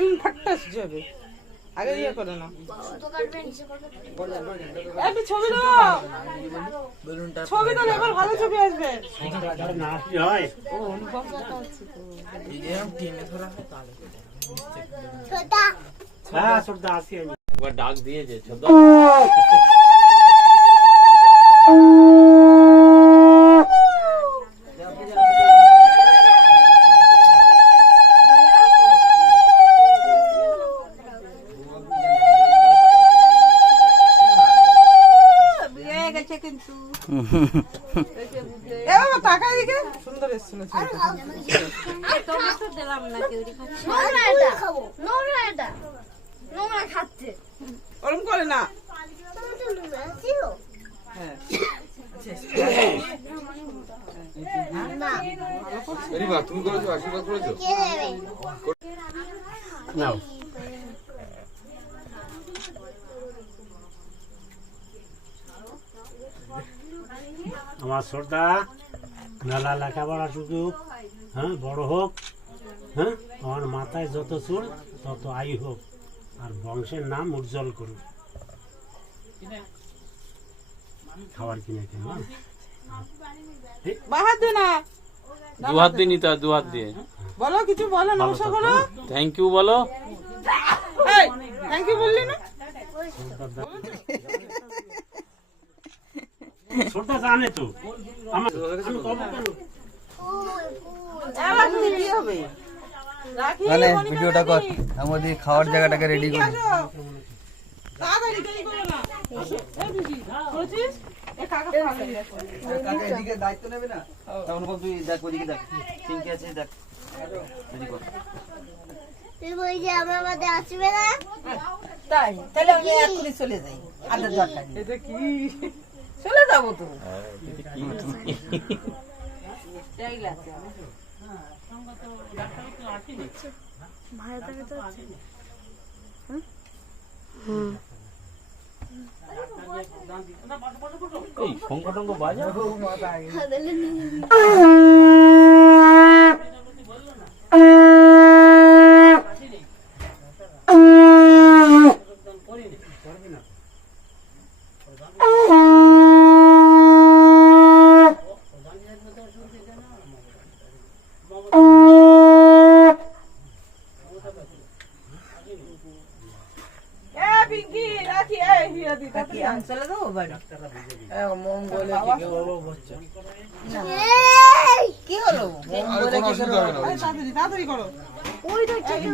Balloon ফাটাস যাবে আগে ইয়ে করে না একটু ছবি দাও ছবি তো এবার ভালো ছবি আসবে ও অনুপম কাকা আছে তো হ্যাঁ ছোটদা আসি আমি একবার ডাক দিয়েছে ছোটদা টাকা দিকে সুন্দর এসেছিল ওরম করে না তুমি করেছো আশীর্বাদ করেছো নাও আমার ছোটদা মেলা লেখাপড়া সুযোগ হ্যাঁ বড় হোক হ্যাঁ আমার মাথায় যত চুল তত আয়ু হোক আর বংশের নাম উজ্জ্বল করুক খাবার কিনে কেন বাহার দে না দু হাত দিয়ে নিতে হয় দু হাত দিয়ে বলো কিছু বলো নমস্কার করো থ্যাংক ইউ বলো এই থ্যাংক ইউ বললি না ছোটদা জানে তো আমার আমি কব কেন এবার কি হবে রাখি মানে ভিডিওটা কর আমাদের খাওয়ার জায়গাটাকে রেডি করি তাড়াতাড়ি দেরি করো না এই দিদি বলছিস এ কাকা খাবে কাকা এদিকে দায়িত্ব নেবে না তখন বল তুই দেখ ওদিকে দেখ পিঙ্কি আছে দেখ রেডি কর তুই বই যে আমার মধ্যে আসবে না তাই তাহলে আমি এক্ষুনি চলে যাই আদার দরকার এটা কি চলে যাব তো তাই লাগছে এই শঙ্খ টঙ্ক বাজা পিঙ্কি রাখি এই হিয়া দি তাকি আমি চলে যাবো বাড়ি মঙ্গলে কি বাবা বাচ্চা কি হলো মঙ্গলে কি করো তাড়াতাড়ি তাড়াতাড়ি করো ওইটা কেন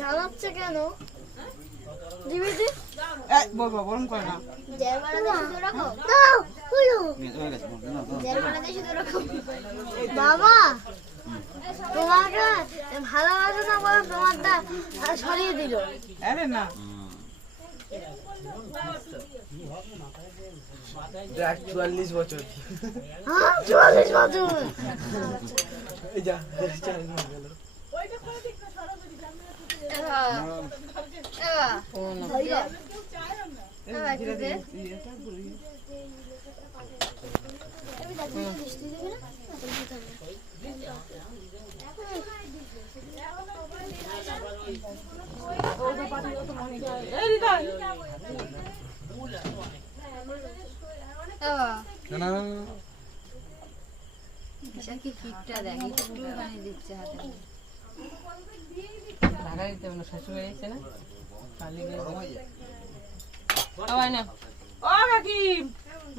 জানাচ্ছে কেন দিবিদি এই বাবা গরম করে না জেরবানাতে শুধু রাখো দাও হলো জেরবানাতে শুধু রাখো বাবা তোমাকে ভালোবাসে না বলে তোমারটা সরিয়ে দিল আরে না 44 বছর হ্যাঁ 44 বছর এই যা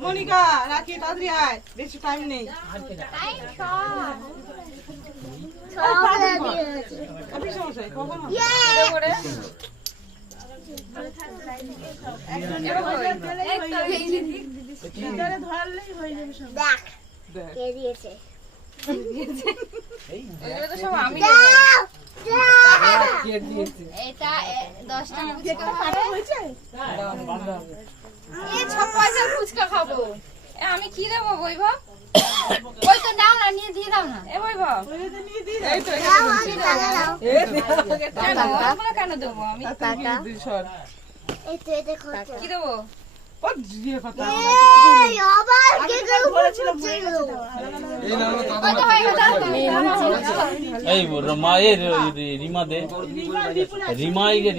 মনিকা রাখি তাড়াতাড়ি আয় বেশি টাইম নেই এটা 10টা ফুচকা খাবো আমি কি দেবো বৈভব ওই তো নাও না নিয়ে দিয়ে দাও না এ বৈভব কেন দেবো আমি কি দেবো ও দিয়ে কথা এই না হলে ওই তো হয়ে গেছে এই রিমা দে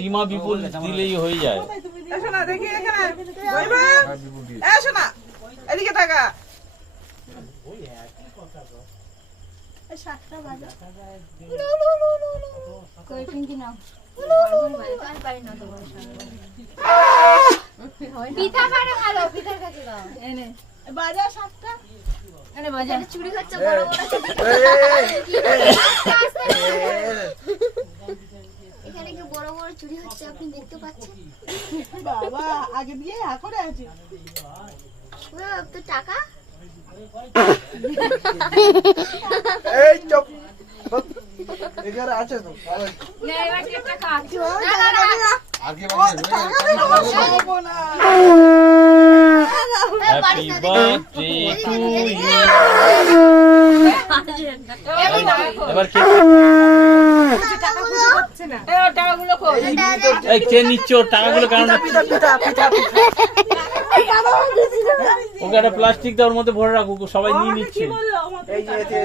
রিমা বিপুল দিলেই হয়ে যায়। এসো না দেখি এখানে বইবা এসো না এদিকে টাকা কই পিঙ্কি নাও পিঠা পারে ভালো পিঠার কাছে দাও এনে বাজার সাতটা এনে বাজারে চুরি হচ্ছে বড় বড় এখানে কি বড় বড় চুরি হচ্ছে আপনি দেখতে পাচ্ছেন? বাবা আগে দিয়ে করে আছে তো টাকা এই চুপ এখানে আছে তো নে এবার কেকটা খা আগে হ্যাপি বার্থডে টু ইউ। এবার কেক টাকাগুলো কই এই কে নিচ্ছ ওর টাকাগুলো কেন নিচ্ছ? ওকে একটা প্লাস্টিক দাও ওর মধ্যে ভরে রাখো সবাই নিয়ে নিচ্ছে। এই যে এতে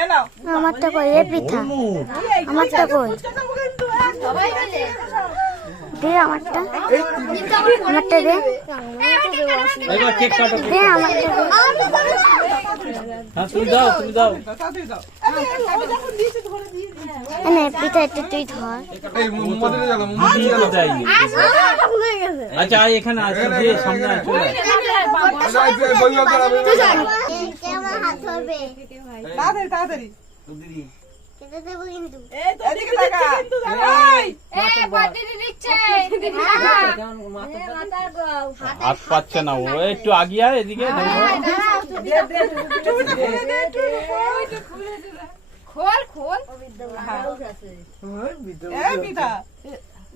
এ নাও আমারটা কই এ পিঠা আমারটা কই সবাই মিলে দে আমারটা আমারটা দে এবার কেক কাটো দে আমারটা দে হ্যাঁ তুমি দাও তাড়াতাড়ি দাও আরে ও যখন দিয়েছে ধরে দিয়ে এনে পিঠা একটু তুই ধর এই মোমবাতি জ্বালা দিতে দেয়নি। আচ্ছা আয় এখানে আছে যে সামনে আছে চলে আয়। কেমন হাত হবে তাড়াতাড়ি দিদি কেটে দেবো কিন্তু এদিকে টাকা এই এ বার্থডে দিচ্ছে দিদি টাকা মাথা গো হাত পাচ্ছে না ও একটু আগিয়ে আয় এদিকে খোল খোল এ পিতা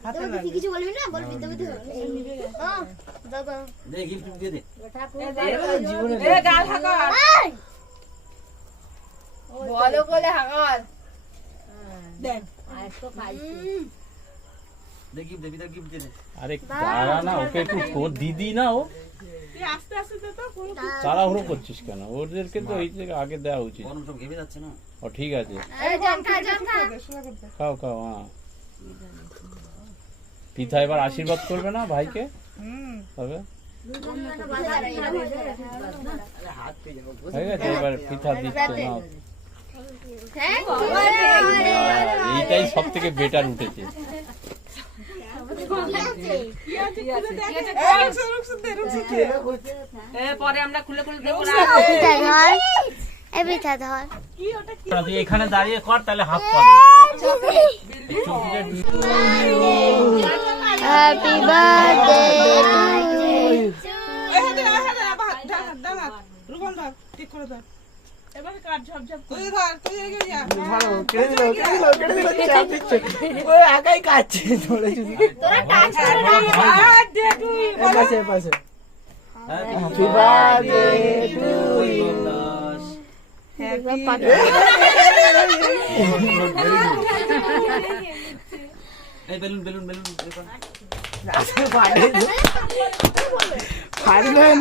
হাতে তুই লাগে কিছু বলবি না বলবি তবে তো দাদা দে গিফট দিয়ে দে এ গাল হাকা বলো বলে হাগাল দেন দে গিফট দে ভিতর গিফট দে আরে দাঁড়া না ওকে একটু তোর দিদি না ও তুই আস্তে আস্তে দে তো কোনো তাড়াহুড়ো করছিস কেন ওদেরকে তো এই থেকে আগে দেওয়া উচিত। গরম সব ঘেমে যাচ্ছে না ও ঠিক আছে এই জান খা জান খা খাও খাও হ্যাঁ পিতা এবার আশীর্বাদ করবে না ভাইকে তবে হয়ে গেছে এবার পিঠা দিচ্ছে না এইটাই সব থেকে বেটার উঠেছে। পিঠা ধর এ পিঠা ধর তুই এখানে দাঁড়িয়ে কর তাহলে হাফ কর। হ্যাপি বার্থডে ঠিক করে দাও এবারে কাট ঝপঝপ তুই ধর তুই এগিয়ে যা ভালো কেটে দিল চাপ দিচ্ছে ওই আগাই কাটছে ধরে যদি তোরা টাচ করে আর দে তুই পাশে পাশে হ্যাপি বার্থডে টু ইউ এই বেলুন ফাড়লেন